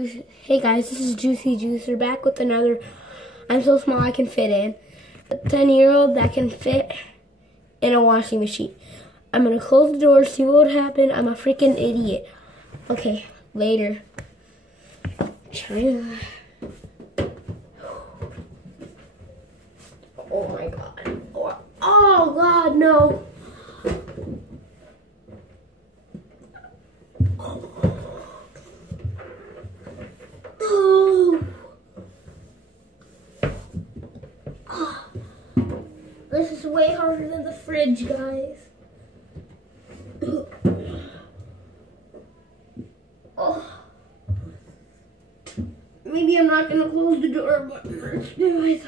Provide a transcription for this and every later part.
Hey guys, this is Juicy Juicer back with another I'm so small I can fit in. A 10-year-old that can fit in a washing machine. I'm gonna close the door, see what would happen. I'm a freaking idiot. Okay, later. China. Oh my god. Oh god, no. This is way harder than the fridge, guys. Oh. Maybe I'm not gonna close the door, but let's do it.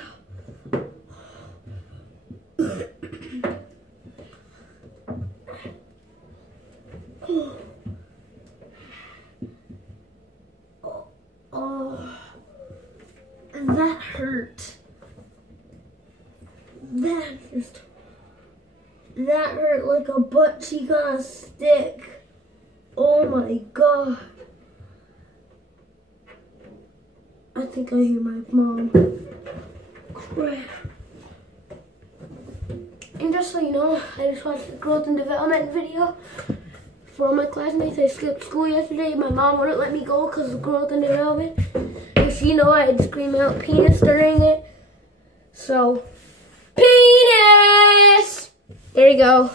Oh, that hurt. That hurt like a butt cheek on a stick. Oh my god. I think I hear my mom. Crap. And just so you know, I just watched the growth and development video for all my classmates. I skipped school yesterday. My mom wouldn't let me go because of growth and development. If you know, I'd scream out penis during it. So, penis! There you go.